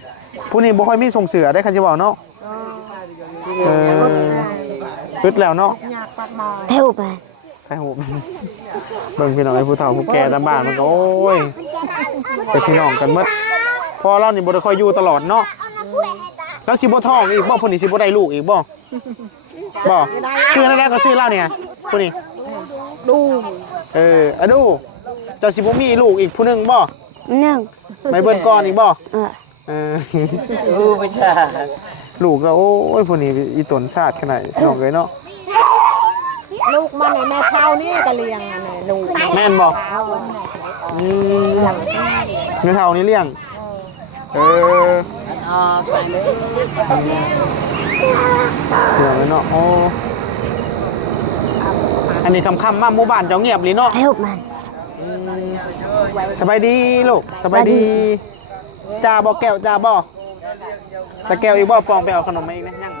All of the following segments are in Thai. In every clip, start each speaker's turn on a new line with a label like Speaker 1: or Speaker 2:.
Speaker 1: ผู้นี้บ่ค่อยมีส่งเสือได้คันสิเว้าเนาะอึดแล้วเนาะ
Speaker 2: เท่าไป
Speaker 1: ใช่หูเบิ่งพี่น้องไอ้ผู้เฒ่าผู้แก่ตามบ้านมันก็โอ้ยแต่พี่น้องกันหมดพอเรานี่บ่ได้ค่อยอยู่ตลอดเนาะแล้วสิบ่ท้องอีกบ่ผู้นี้สิบ่ได้ลูกอีกบ่ชื่อนั่นแหละก็ชื่อเล่าเนี่ยผู้นี้
Speaker 2: ดู
Speaker 1: อะดูเจ้าสิบ่มีลูกอีกผู้นึงบ่
Speaker 2: นึ่ง
Speaker 1: ไม่เบิ่นก่อนอีกบ่
Speaker 3: ไม่ใช่
Speaker 1: ลูกก็โอ้ยผู้นี้อีตนชาติขนาดน้องเอ้ยเนาะ
Speaker 2: ลูกมันในแม่เท่านี่ก็เลี้ยงลูก
Speaker 1: แม่นบ่แม่เท่านี้เลี้ยง
Speaker 3: ใช่เลย
Speaker 1: เดี๋ยวเนาะโอ้อันนี้คำมาหมู่บ้านเจ้าเงียบเลยเนาะ
Speaker 2: เท่ามัน
Speaker 1: สบายดีลูกสบายดีจ่าบ่แก้วจ่าบ่จะแก้วอีกบ่ปองไปเอาขนมมาอีกนะย่าง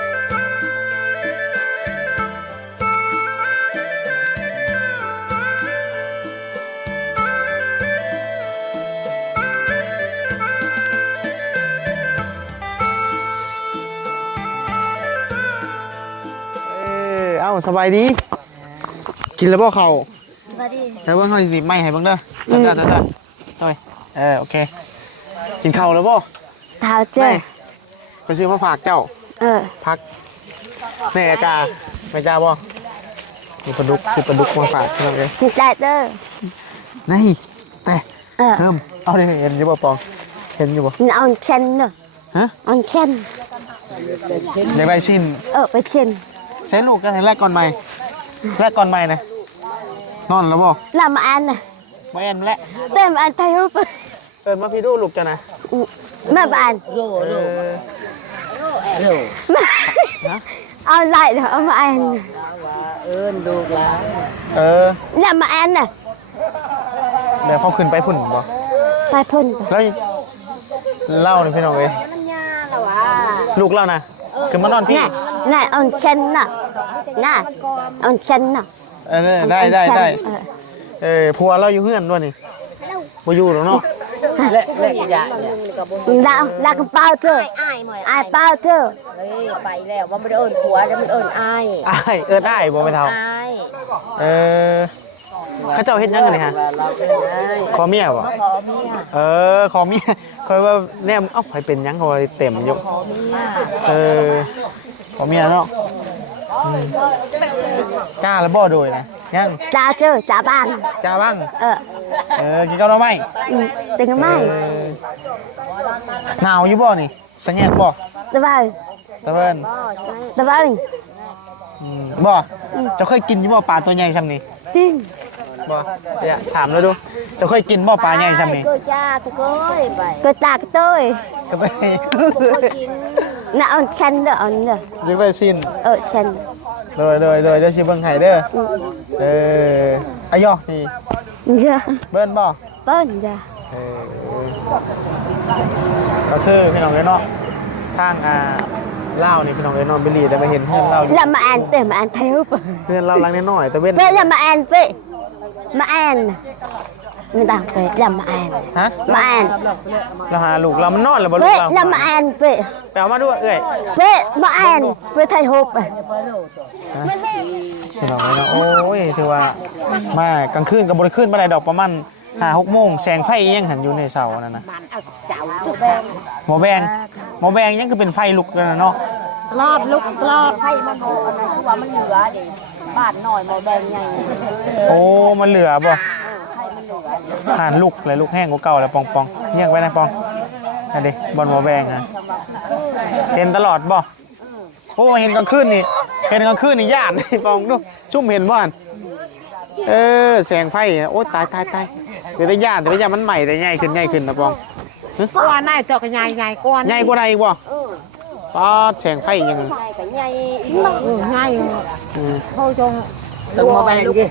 Speaker 1: เอ้าสบายดีกินแล้วบ่เขา
Speaker 2: สบายดี
Speaker 1: แล้วเบิ่งเฮาสิไม่ให้เบิ่งเด้อเด้อโอเคกินข้าวแล้วบ่
Speaker 2: เท้าเจ้
Speaker 1: ไปซื้อมาฝากเจ้าพักแม่กาไม่จ้าบ่มีปลาดุกคือปลาดุกมาฝากเท่านั้นเอง
Speaker 2: กินได้เด้อ
Speaker 1: นี่แต่เพิ่มเอาได้เห็นอยู่บ่ปองเห็นอยู่บ่
Speaker 2: เอาเช่นเนาะ
Speaker 1: ฮะ
Speaker 2: เอาเช่น
Speaker 1: อยากได้ชิ้น
Speaker 2: ไปเช่น
Speaker 1: ใช้ลูกกันแรกก่อนใหม่นะนอนแล้วบ่
Speaker 2: ลำอันน่ะ
Speaker 1: มาแอนแล้ว
Speaker 2: เต็มอันไทยรูป
Speaker 1: มาพี่ดูลูกจ้ะนะ
Speaker 2: แม่บ้าน
Speaker 3: โล่
Speaker 2: เอาไหลเดี๋ยวเอามาอัน
Speaker 3: ดูแล้ว
Speaker 2: ลำมาอันน่ะ
Speaker 1: เดี๋ยวเขาขึ้นไปพุ่นบ่
Speaker 2: ไปพุ่น
Speaker 1: แล้วเล่าหน่อยพี่น้องเอ้ยลูกเล่านะขึ้นมานอนพี่
Speaker 2: น่ะออนเช่นน่ะออนเช่นน่ะ
Speaker 1: ได้ผัวเราอยู่เพื่อนด้วยนี่มาอยู่หรอเนาะ
Speaker 3: เละอย่า
Speaker 2: ลากเป้าเธอไอ้เป้าเธอ
Speaker 3: ไปแล้วว่ามันเอิญผัวแล้วมันเอิญไอ้
Speaker 1: บ่ไปเท่าข้าเจ้าเฮ็ดยังไงฮะขอเมียบ่ขอเมียคอยว่าแนมเอ้าไปเป็นยังคอยเต็มอยู่ขอเมียเนาะกล้าแล้วบ่โดยนะยัง
Speaker 2: จ้าเจ้าจ้าบ้าง
Speaker 1: กินข้าวหน่อไม้
Speaker 2: กินข้าวไม้
Speaker 1: หนาวอยู่บ่นี่สัญญาณบ่
Speaker 2: ตะเบิ้ล
Speaker 1: บ่จะเคยกินอยู่บ่ปลาตัวใหญ่ซ้ำนี่
Speaker 2: จริง
Speaker 1: บ่อยากถามเลยดูจะเคยกินบ่ปลาใหญ่ซ้ำนี่
Speaker 2: ก็จ้าตะก้อยไปก็ตากต้อย
Speaker 1: ก็ไป
Speaker 2: น่ะเอาเช่นเด้อเอาเด้อ
Speaker 1: ยังได้สิ้น
Speaker 2: เช่น
Speaker 1: เลยจะชิมเบิ่งไห้เด้ออายอนี่เบิ้ลบ่
Speaker 2: จ้ะ
Speaker 1: ก็คือพี่น้องเนาะทางเล่านี่พี่น้องเนาะบิลลี่ได้มาเห็นเพื่อนเล่า
Speaker 2: แล้วมาอ่านแต่มาอ่านไทยรูป
Speaker 1: เพื่อนเล่าลังน้อยแต่เว้น
Speaker 2: แล้วมาอ่านไปมาอ่านไม่ต่างไปแล้วมาอ่านมาอ่าน
Speaker 1: เราหาลูกเรามันนอนแล้วบ่ลูก
Speaker 2: เราแล้วมาอ่านไป
Speaker 1: เอามาด้วย
Speaker 2: มาอ่านไปไทยรูป
Speaker 1: พี่น้องเนาะโอ้ยถือว่ามากลางคืนกับบริคืนเมื่อไรดอกประมาณ5-6 โมงแสงไฟยังหันอยู่ในเสานั่นนะหมอแบงยังคือเป็นไฟลุกแล้วนะเนาะ
Speaker 2: รอด
Speaker 3: ไฟมันโหอันนั้นคือว่ามันเหลือดิบ้านหน่อยหมอแบงใหญ่
Speaker 1: โอ้มันเหลือบ่หันลุกเลยลุกแห้งกว่าเก่าแล้วปองเงี้ยงไว้นะปองอันนี้บอลหมอแบงฮะเห็นตลอดบ่โอ้เห็นกลางคืนนี่ย่านนี่ปองดูชุ่มเห็นบ่อนแสงไฟโอ้ตายเดี๋ยวย่านมันใหม่แต่ใหญ่ขึ้นนะปอง
Speaker 2: เพราะว่าน่าจะใหญ่กว่า
Speaker 1: ใหญ่กว่าใดอีกบ่ป้าแสงไฟยัง
Speaker 2: ใหญ่เขาจง
Speaker 3: ตึงมาแบงดิ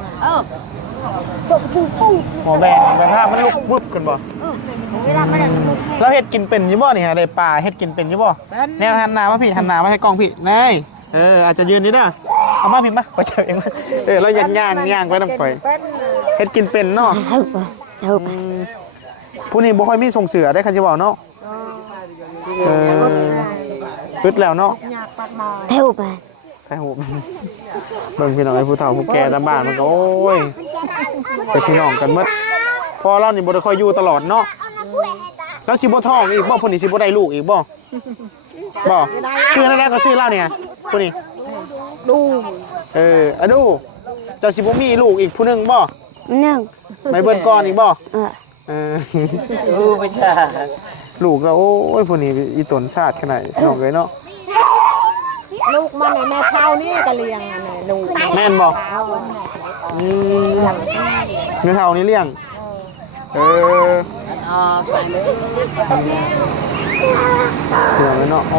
Speaker 1: หมอแบงภาพมันลุกวุบกันบ่เราเฮ็ดกินเป็นยี่บ่นี่ฮะได้ปลาเฮ็ดกินเป็นยี่บ่แนวหันหน้ามาพี่หันหน้ามาให้กล้องพี่เนยอาจจะยืนนี่เด้อเอามาพี่มาขอเจอเองเราย่างไปน้ำข่อยเฮ็ดกินเป็นเนาะผู้นี้บ่ค่อยมีส่งเสือได้คันสิเว้าเนาะพึดแล้วเนาะ
Speaker 2: เท่าไป
Speaker 1: ใช่หูเบิ่งพี่น้องไอ้ผู้เฒ่าผู้แก่ตามบ้านมันก็โอ้ยไปพี่น้องกันหมดพอเรานี่บ่ได้ค่อยอยู่ตลอดเนาะแล้วสิบ่ท้องอีกบ่พุ่นนี่สิบ่ได้ลูกอีกบ่บ่ชื่อนั่นแหละก็ชื่อเล่าเนี่ยพุ่นนี่ดูอะดูเจ้าสิบ่มีลูกอีกผู้หนึงบ่
Speaker 2: หนึ่ง
Speaker 1: ไม่เบิ่นก่อนอีกบ่
Speaker 2: เออ
Speaker 3: ไม่ใช่
Speaker 1: ลูกก็โอ้ยพุ่นนี่อีตนชาติขนาดน้องเอ้ยเนาะ
Speaker 3: ลูกมันแม่เท่านี่ก็เลี้ยงลูก
Speaker 1: แม่นบ่เงินเท่านี้เลี้ยง
Speaker 3: ใช่เลย
Speaker 1: เดี๋ยวเลยเนาะโอ้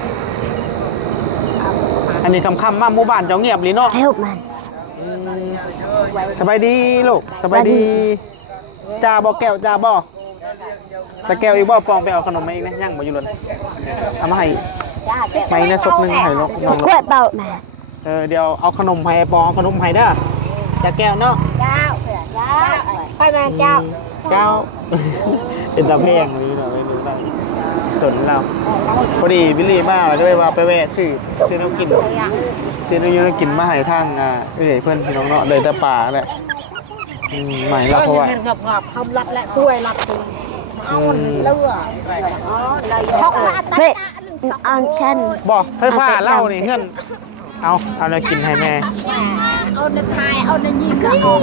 Speaker 1: อันนี้คำมาหมู่บ้านเจ้าเงียบเลยเนาะ
Speaker 2: เท่ามัน
Speaker 1: สบายดีลูกสบายดีจ่าบ่แก้วจ่าบ่จะแก้วอีกบ่ปองไปเอาขนมมาอีกนะย่างบ่อยู่เลยเอามาให้ไปนะซบนึงให้ลูกน้อง
Speaker 2: กล้วยเบามา
Speaker 1: เดี๋ยวเอาขนมให้ปองขนมให้เด้อจะแก้วเนาะ
Speaker 3: เจ้าไปมาเจ้า
Speaker 1: เจ้า เป็นตาเพ่งนี่เนาะไม่รู้ได้ตุนเราพอดีบิลลี่มาด้วยว่าไปแวะซื้อน้ำกินซื้อน้ำกินมาให้ทางเพื่อนพี่น้องเนาะเลยแต่ป่าแหละใหม่เราเพราะว่า
Speaker 3: งับทำรัดและด้วยรัดเอาเลือช็อกรัด
Speaker 2: เฮ้ยอันฉัน
Speaker 1: บอกไฟฟ้าเล่านี่เงื่อนเอาอะไรกินให้แม่
Speaker 3: เอาในไทยเอาในยิงก็เอา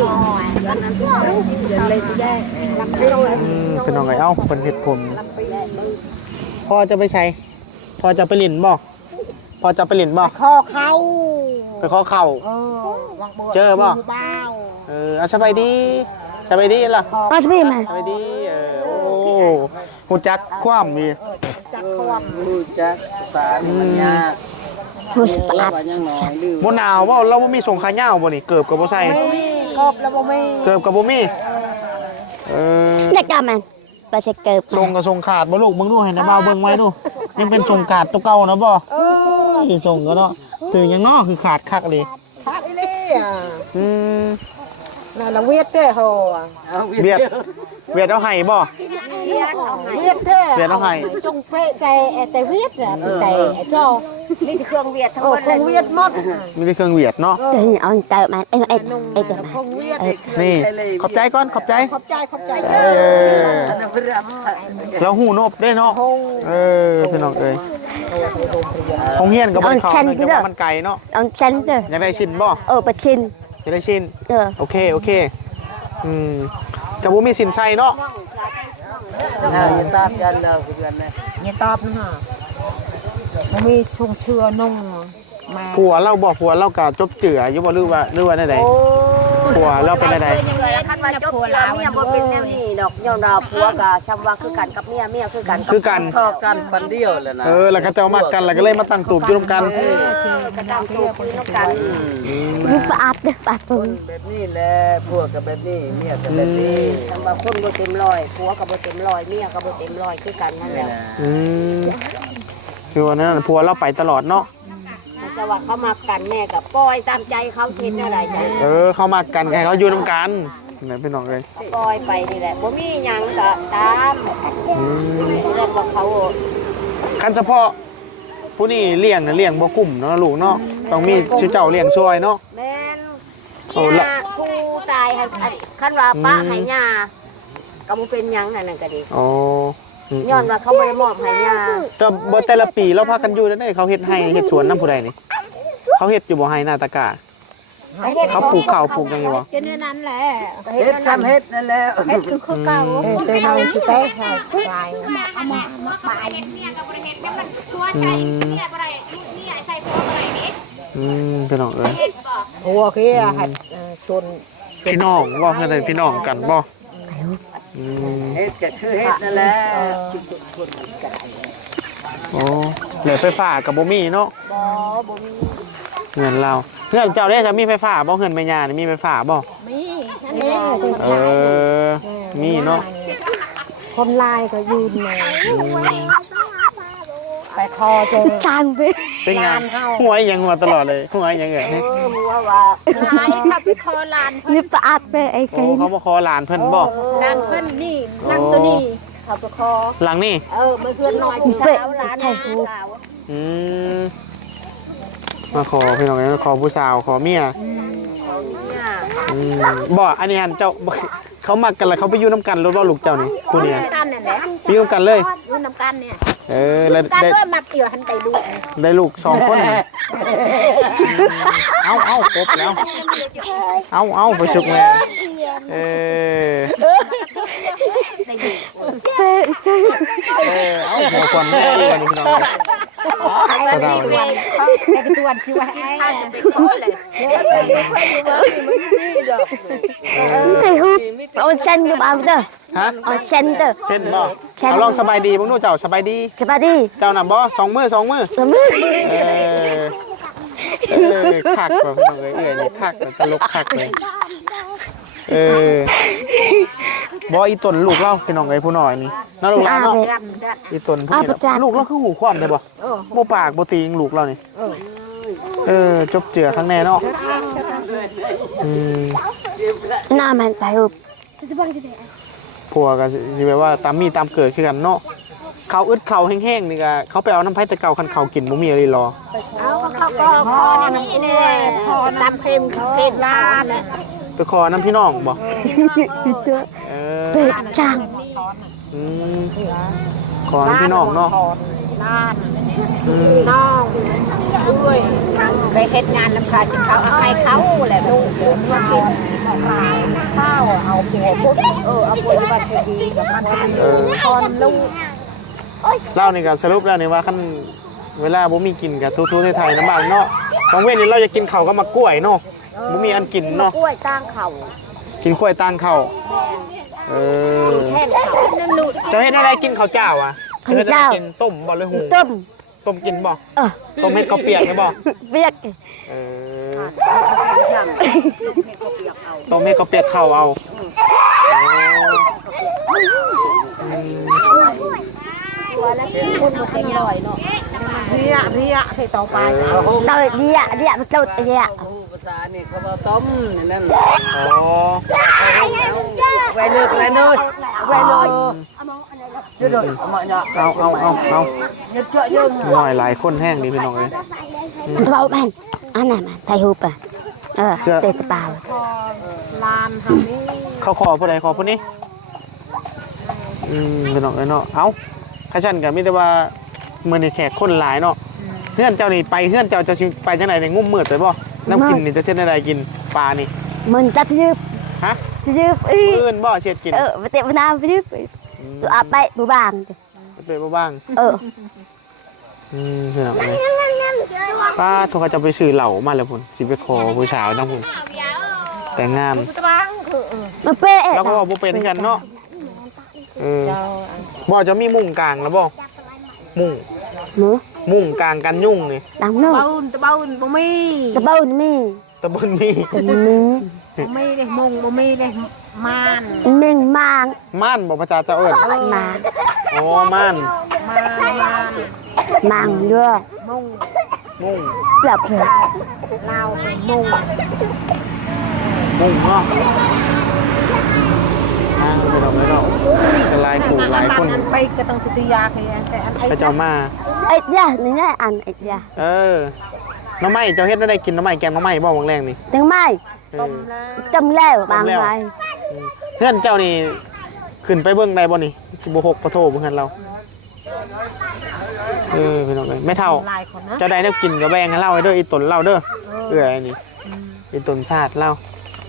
Speaker 3: เลยแย่ลำเลียว
Speaker 1: เป็นน้องไงเอ้าเป็นเห็ดผมพ่อจะไปใช้พ่อจะไปหลินบ่พ่อจะไปหลินบ่
Speaker 3: คอเขา
Speaker 1: ไปข้อเข่าเจอบ่เอาสบายดีสบายดีล่ะ
Speaker 2: เอาสบีมา
Speaker 1: สบายดีโอ้หูจักคว่ำมี
Speaker 3: จักความ
Speaker 4: รู้จักภาษานี่มันยาก
Speaker 2: หูสปาด
Speaker 4: ว่ายังน้อยลืม
Speaker 1: บ่หนาวบ่เราบ่มีส่งขาเหย้าบ่นี่เกิบกับบ่ใส่
Speaker 3: กบแล้วบ่ไม่
Speaker 1: เกิบกับบ่มี
Speaker 2: เด็กกับมันไปเช็คเกิบ
Speaker 1: ส่งกับส่งขาดบ่ลูกมึงดูให้นะบ่าวเบิ่งไว้ดูยังเป็นส่งขาดตัวเก่านะบ่ส่งก็เนาะถึงยังง้อคือขาดคักเลย
Speaker 3: ทักอีลี่ นั่นละเวียดเด้อโห
Speaker 1: เวียดเอาให้บ่
Speaker 3: เวียดเด้อ
Speaker 1: เวียดเอาให้
Speaker 3: จงเปแต่เวียดอ่ะแต่เจ้านี่เครื่องเวียดทั้งหมดเครื่องเวียดหมด
Speaker 1: มีแต่เครื่องเวียดเนาะ
Speaker 2: ตัวนี้เอาเติมมันเอ้เติม
Speaker 3: เครื่องเวียด
Speaker 1: นี่ขอบใจก่อนขอบใจ
Speaker 3: ขอบใจ
Speaker 4: อันนั้นเพื่อน
Speaker 1: เราหูนบได้เนาะพี่น้องเอ้ยคงเฮียนกับบ่เข้าเนื่องจากว่ามันไกลเนาะ
Speaker 2: เอาฉันเด้อ
Speaker 1: อยากได้ชิ้นบ่
Speaker 2: ประชิน
Speaker 1: อยากได้ชิ้น โอเคจะบ่มีสินใช้เนาะ
Speaker 4: อย่าตามยันเราคือกันนะ
Speaker 3: อย่าตอบนะฮะมันมีชงเชื่อนุ่งมา
Speaker 1: ผัวเราบอกผัวเราก็จบเจืออยู่บ่หรือว่าได้ใดผัวเราเป็นได้ใด
Speaker 3: คันว่าจบเมียบ่เป็นแนวนี้ดอกย้อนว่าผัวก็ชำว่าคือกันกับเมียคือกัน
Speaker 1: คือกัน
Speaker 4: พอกันปันเดียวเลยนะ
Speaker 1: แล้วก็เจ้ามักกันแล้วก็เลยมาตั้งตูบอยู่ร่วมกัน
Speaker 3: กระดังตัวคือน้ำกัน
Speaker 2: รูปอาดเด้อปาด
Speaker 4: ค
Speaker 2: ปู
Speaker 4: นแบบนี้แหละพวกกับแบบนี้เมียกับแบบนี้
Speaker 3: คำว่าคนบ่เต็มร้อยผัวก็บ่เต็มร้อยเมียก็บ่เต็มร้อยคือกันนั่นแหละ
Speaker 1: คือวันนั้นผัวเราไปตลอดเนาะ
Speaker 3: แต่ว่าเขามากันแม่กับปล่อยตามใจเขาคิดอะไรใจ
Speaker 1: เขามักกันให้เขาอยู่ร่วมกันไหนพี่น้องเลย
Speaker 3: ปล่อยไปนี่แหละบ่มีหยังก็ตามเรื่องของเขา
Speaker 1: คันเฉพาะผู้นี้เลี้ยงบ่กุ้มเนาะลูกเนาะต้องมีชื่อเจ้าเลี้ยงช่วยเนาะ
Speaker 3: แม่นย่าผู้ตายคันว่าป้าให้ย่าก็บ่เป็นหยังนั่นก็ดี
Speaker 1: อ๋อ
Speaker 3: ย้อนว่าเขาบ่ได้มอบให้ย่า
Speaker 1: แต่บ่แต่ละปีเราพากันอยู่ได้เขาเฮ็ดให้เฮ็ดสวนน้ำผู้ใดนี่เขาเฮ็ดอยู่บ่ให้นาตากาเขาปลูกข้าวปลูกหยังอยู่บ่
Speaker 3: จนนั้นแหละ
Speaker 4: เฮ็ดซ้ำเฮ็ดนั่นแหละ
Speaker 3: เฮ็ดคือเก่าเตยเฮาสิไปค่ะตาย
Speaker 1: พี่น้องเอ้ย
Speaker 3: หัวคือหัดชน
Speaker 1: พี่น้องบ่คือได้พี่น้องกันบ่
Speaker 4: เฮ็ดก็คือเฮ็ดนั่นแหละ
Speaker 1: โอ้เหลือไฟฟ้ากับบ่มีเนาะ
Speaker 3: บ่มี
Speaker 1: เงินเราเงินเจ้าได้จะมีไฟฟ้าบ่เงินแม่ย่านี่มีไฟฟ้าบ่
Speaker 3: มีนั่นเอง
Speaker 1: มีเนาะ
Speaker 3: คนลายก็ยืนเลยไปคอเจอ
Speaker 2: จางไป
Speaker 1: เป็นงานหัวยังหัวตลอดเลยหัวยังเอ้ย
Speaker 3: หัวว่าลายถ้าไปคอลาน
Speaker 2: นี่ปาดไปไอ้
Speaker 1: โอ้
Speaker 2: ไก่
Speaker 1: เขามาขอหลานเพิ่นบ่
Speaker 3: ลานเพิ่นนี่นั่งตัวนี้เขาไปคอ
Speaker 1: หลังนี่
Speaker 3: เมื่อคืนน้อยผู้สาวหลานผู้สาว
Speaker 1: มาขอพี่น้องขอผู้สาวขอเมียบ่อันนี้ฮันเจ้าเขามักกันแล้วเขาไปอยู่น้ำกันรถลูกเจ้านี่ผู้นี้
Speaker 3: กันนั่นแหละ
Speaker 1: ไปอยู่น้ำกันเลย
Speaker 3: รุ่นน้ำกันเนี่ย
Speaker 1: แล้ว
Speaker 3: กัน
Speaker 1: ได้
Speaker 3: ด้วยมักเกี่ยวหันไปดู
Speaker 1: ได้ลูก2 คนเอาครบแล้วเอาไปชุกแม่เอาหัวควันแม่ดีกว่านี้พี่น้องกระเดาเลย
Speaker 3: ไอ้ตัวชื่อว่าไอ้เป็นคนเลย
Speaker 2: ใส่ฮูบเอาเส้นอยู่บ้านเด้อ
Speaker 1: ฮะ
Speaker 2: เอาเส้นเด้อ
Speaker 1: เช่นบ่เอาลองสบายดีบ้างดูเจ้าสบายดี
Speaker 2: สบายดี
Speaker 1: เจ้าน่ะบ่2 มือ
Speaker 2: สมือ
Speaker 1: คักว่ะพี่น้องเลยนี่คักตลกคักเลยบ่อีต้นลูกเล่าพี่น้องเอ้ยผู้น้อยนี่น่าลูกเล่าเนาะอีต้นผู้นี้ลูกเราคือหูความได้บ่บ่ปากบ่ตีงลูกเรานี่จบเจือข้างแน่เนาะ
Speaker 2: หน้ามันใส่ฮูบ
Speaker 1: ผัวก็สิแบบว่าตามมีตามเกิดคือกันเนาะเขาอึดเขาแห้งๆนี่ก็เขาไปเอาน้ำไผ่แต่เก่าคันเขากินบ่มีอะไรรอ
Speaker 3: เอาเขาก็คอนี่เนี่ยตำเค็มลาเนี่ย
Speaker 1: ไปขอน้ำพี่น้องบ่
Speaker 2: เป็ดจัง
Speaker 1: ขอน้ำพี่น้องเนาะ
Speaker 3: ลาน้องด้วยไปเฮ็ดงานน้ำคาจิเขาให้เขาแหละลูกมากินข้าวเอาผัวปุ๊บเอาผัวบัตรดีกับมันคนลูก
Speaker 1: เล่านี่ก็สรุปแล้วนี่ว่าคันเวลาบ่มีกินกับทุๆไทยๆน้ำบ้านเนาะบางเว้นนี่เราจะกินข้าวก็มากล้วยเนาะบ่มีอันกินเนาะ
Speaker 3: กล้วยตั้งเข่า
Speaker 1: กินกล้วยตางข้าว
Speaker 3: แท่นเข่านั่นลูก
Speaker 1: จะเฮ็ดอะไรกินข้าวเจ้าอ่ะจะเฮ็ดอะไรกินต้มบ่หรือหุง ต้มกินบ่ต้มเฮ็ดข้าวเปียกได้บ่
Speaker 2: เปียก
Speaker 1: ต้มเฮ็ดข้าวเปียกข้าวเอา
Speaker 3: ตัวแล้วคุณมาเป็นลอยเนาะเรียให้ต่อไป
Speaker 2: เตยเดียมันเตยเดีย
Speaker 4: ภาษานี่เขาบอกต้มนั่น
Speaker 3: ไว้เลิกแล้วเลยไว้เลยเดี๋ยวเหมาะเนาะ
Speaker 1: เอา
Speaker 3: เยอะเยอะ
Speaker 1: หน่อยหลายคนแห้งดีพี่น้องเอ้ย
Speaker 2: มันเบาแม่นอันไหนมันใส่ฮูบอ่ะเตะตะปา
Speaker 3: ลานทำนี่
Speaker 1: เขาขอผู้ใดขอผู้นี้พี่น้องเอ้ยเนาะเอาข้าชันก็มีแต่ว่ามื้อนี้แขกคนหลายเนาะเฮือนเจ้านี่ไปเฮือนเจ้าจะไปจังได๋ในงุ่มมืดไปบ่น้ำกินนี่จะเฮ็ดอะไรกินปลานี่
Speaker 2: มันจะยืบ
Speaker 1: ฮะ
Speaker 2: ยืบ
Speaker 1: อื่นบ่เช็ดกิน
Speaker 2: ไปเตะน้ำไปยืบตัวอาไปบูบาง
Speaker 1: ไปบ่บ้าง พี่น้องเอ้ยป้าโทรเขาจะไปซื้อเหล้ามาแล้วพุ่นสิไปขอผู้สาวตั้งพุ่นแต่งงาน
Speaker 2: มาเป๊ะ
Speaker 1: แล้วก็บ่เป็นกันเนาะบ่จะมีมุ้งกลางแล้วบ่มุ้ง
Speaker 2: หมู
Speaker 1: มุ้งกลางกันยุ่งนี่
Speaker 2: ดังนู่น
Speaker 3: ตะเบ้าบ่มี
Speaker 2: ตะเบ้ามี
Speaker 1: ตะบนมี
Speaker 2: ตะมี
Speaker 3: บ่มีเลยมงบ่มีเลยม่าน
Speaker 2: เม่งมาง
Speaker 1: ม่านบ่พระเจ้าเจ้าเอิ้น
Speaker 2: มาง
Speaker 1: อ๋อม่าน
Speaker 2: มางเยอะ
Speaker 3: มง
Speaker 1: มุ้ง
Speaker 2: แบบเ
Speaker 3: ลาวเป็นมง
Speaker 1: มุ้งเนาะไปดอกไปดอกหลายผู้หลายคน
Speaker 3: ไปก็ต้องติดยาแค่แต่อันไอ้
Speaker 1: พระเจ้ามา
Speaker 2: อ็ดยานี่ไงอันเอ็ดยา
Speaker 1: น้ำไม้เจ้าเฮ็ดได้กินน้ำไม้แกงน้ำไม้บ่บางแรงนี่
Speaker 2: จังไม่
Speaker 3: ต้มแล้ว
Speaker 2: จำแล้วบางไร
Speaker 1: เพื่อนเจ้านี่ขึ้นไปเบิ่งได้บ่นี่16ปะโทเพิ่นเราพี่น้องเอ้ยไม่เท่า
Speaker 3: ลายคนนะ
Speaker 1: เจ้าได้แนวกินก็แบ่งให้เราให้เด้ออีตนเราเด้อไอ้นี่อีตนชาติเรา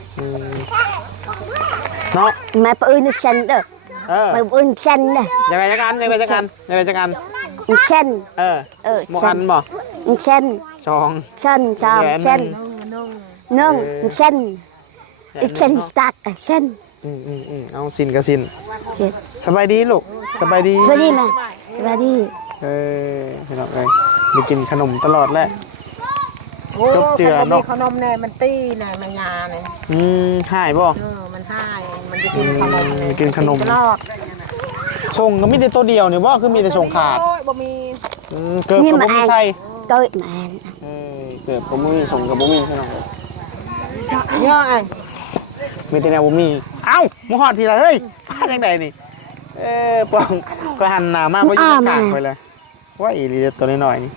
Speaker 1: เนาะ
Speaker 2: แม่ปืนเซนเด้อแม่ปืนเซนเด้อ
Speaker 1: ยังไงจักอันยังไงจักอันยังไงจักอัน
Speaker 2: เซน
Speaker 1: บ่อันบ่
Speaker 2: เซน
Speaker 1: สอง
Speaker 2: เซนสามเซนนึ่งเซนอีกเซนตักเซน
Speaker 1: เอาสินกับสิน
Speaker 2: เสร็จ
Speaker 1: สบายดีลูกสบายดี
Speaker 2: สวัสดีแม่สวัสดี
Speaker 1: พี่น้องเอ้ยได้กินขนมตลอดแหละจบเจือเนาะ
Speaker 3: ขนมเนี่ยมันตีน่ะมันยาเนี่ย
Speaker 1: หายบ่
Speaker 3: มันให้มันจะกินขนม
Speaker 1: กินขนม
Speaker 3: ตลอด
Speaker 1: ส่งก็มีแต่ตัวเดียวนี่บ่คือมีแต่ส่งขาด
Speaker 3: บ่มี
Speaker 1: เกิดกับบ่มีใส่
Speaker 2: เกิดแม่
Speaker 1: เกิดกับบ่มีส่งกับบ่มีพี่น้อง
Speaker 3: เยอะไอ้
Speaker 1: มีแต่แนวบ่มีเอ้าบ่ฮอดทีละเฮ้ยพาจังไดนี่ปองก็หันหน้ามาบ่อยู่ในกลางไปเลยว่าอีหลีตัวน้อยๆนี่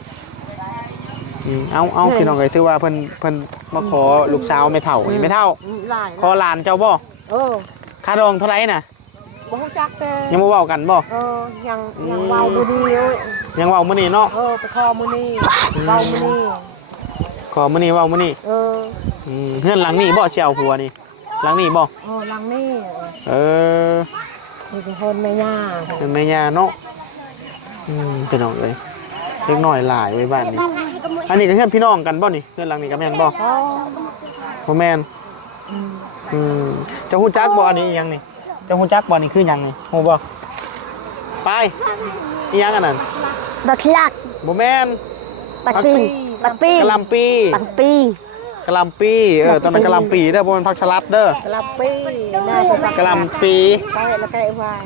Speaker 1: เอาพี่น้องก็ถือว่าเพิ่นมาขอลูกสาวไม่เฒ่านี่ไม่เฒ่า
Speaker 3: หลาย
Speaker 1: ขอหลานเจ้าบ่ ค่าดองเท่าไหร่น่ะ
Speaker 3: บ่ฮู้จักแต่
Speaker 1: ยังบ่เว้ากันบ่
Speaker 3: ยังเว้าบ่ดีเอ้ย
Speaker 1: ยังเว้ามื้อนี้เนาะ
Speaker 3: ไปคอมื้อนี้เว้ามื้อนี้
Speaker 1: ขอมื้อนี้เว้ามื้อนี้เฮือนหลังนี้บ่สิเอาผัวนี่หลังนี้บ่
Speaker 3: หลังนี้
Speaker 1: เออ
Speaker 3: นี่เป็นคนแม่ย่า
Speaker 1: เป็นแม่ย่าเนาะพี่น้องเอ้ยเล็กน้อยหลายไว้บ้านนี้อันนี้เฮือนพี่น้องกันบ่นี่เฮือนหลังนี้ก็แม่นบ่บ่แม่นเจ้าฮู้จักบ่อันนี้อีหยังนี่เจ้าฮู้จักบ่นี่คือหยังนี่ฮู้บ่ไปอีหยังอันนั้น
Speaker 2: บักลัก
Speaker 1: บ่แม่น
Speaker 2: ปักปีปักปี
Speaker 1: กะหล่ำปี
Speaker 2: ปักปี
Speaker 1: กะหล่ำปีตอนนั้นกะหล่ำปีเด้อบ่แม่นผักสลัดเด้อก
Speaker 3: ะลาปีได้ไป
Speaker 1: กะหล่ำปี
Speaker 3: ใกล้แล้วใกล้วาย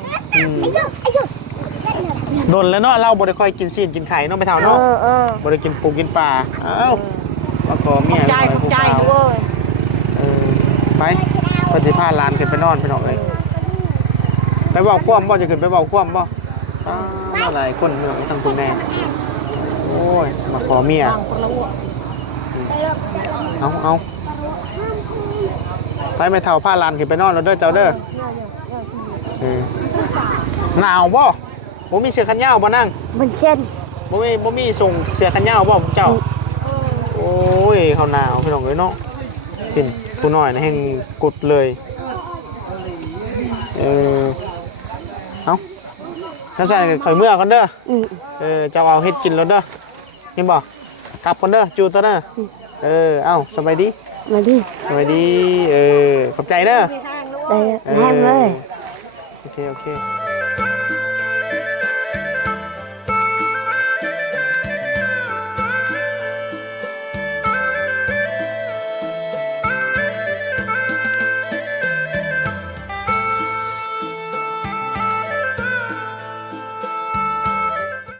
Speaker 1: โดนแล้วเนาะเราบ่ได้ค่อยกินซีนกินไข่เนาะไปเท่าเนาะบ่ได้กินปูกินปลาเอ้ามาขอเมีย
Speaker 3: ใจด้วย
Speaker 1: ไปปฏิภาณลานขึ้นไปนอนไปนอนเลยไปบอกคว่ำบ่จะขึ้นไปบอกคว่ำบ่อะไรคนเมืองทางคุณแม่โอ้ยมาขอเมียเอาไปไม่เท่าผ้าลานขึ้นไปนอนแล้วเด้อเจ้าเด้อหนาวบ่ผมมีเสื้อขันยาวบ่นั่ง
Speaker 2: มันเช่น
Speaker 1: บ่มีส่งเสื้อขันยาวบ่เจ้าโอ้ยเขาหนาวพี่น้องเลยเนาะเป็นผู้น้อยนะแห่งกุดเลยเอาถ้าใส่ข่อยเมื่อกันเด้อจะเอาเฮ็ดกินแล้วเด้อเห็นบ่กลับกันเด้อจูตัวเด้อเอ้าสบายดี
Speaker 2: มาดิ
Speaker 1: สบายดีขอบใจเด้อ
Speaker 2: ได้แห้งเลย
Speaker 1: โอเค